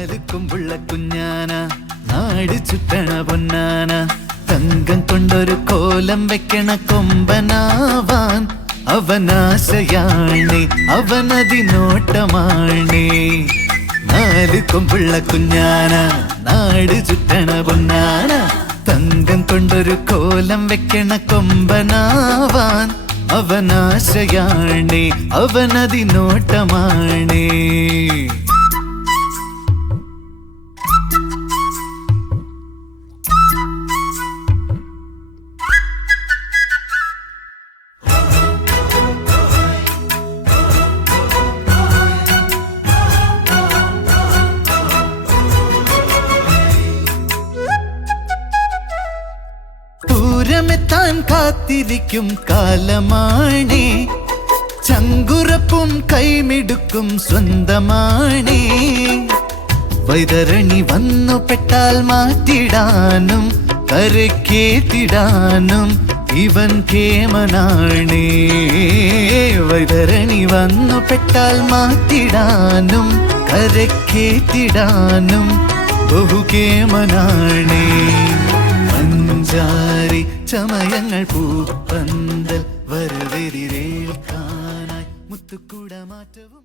നാലുകൊമ്പുള്ള കുഞ്ഞാന നാട് ചുറ്റണ പൊന്നാന തങ്കം കൊണ്ടൊരു കോലം വെക്കണ കൊമ്പനാവാൻ അവനാശയാണേ അവനതിനോട്ടമാണേ നാലുകൊമ്പുള്ള കുഞ്ഞാന നാട് ചുറ്റണ പൊന്നാന തങ്കം കൊണ്ടൊരു കോലം വെക്കണ കൊമ്പനാവാൻ അവനാശയാണേ അവനതിനോട്ടമാണേ പൂരമെത്താൻ കാത്തിരിക്കും കാലമാണേ ചങ്കുറപ്പും കൈമിടുക്കും സ്വന്തമാണേ വൈതരണി വന്നു പെട്ടാൽ മാറ്റിടാനും കരക്കേറ്റിടാനും ഇവൻ കേമനാണേ വൈതരണി വന്നു പെട്ടാൽ മാറ്റിടാനും കരക്കേറ്റിടാനും ബഹുകേമനാണേ പഞ്ചാരി ചമയങ്ങൾ പൂപ്പന്തൽ വരവേരിരേൽക്കാനായി മുത്തുക്കൂട മാറ്റവും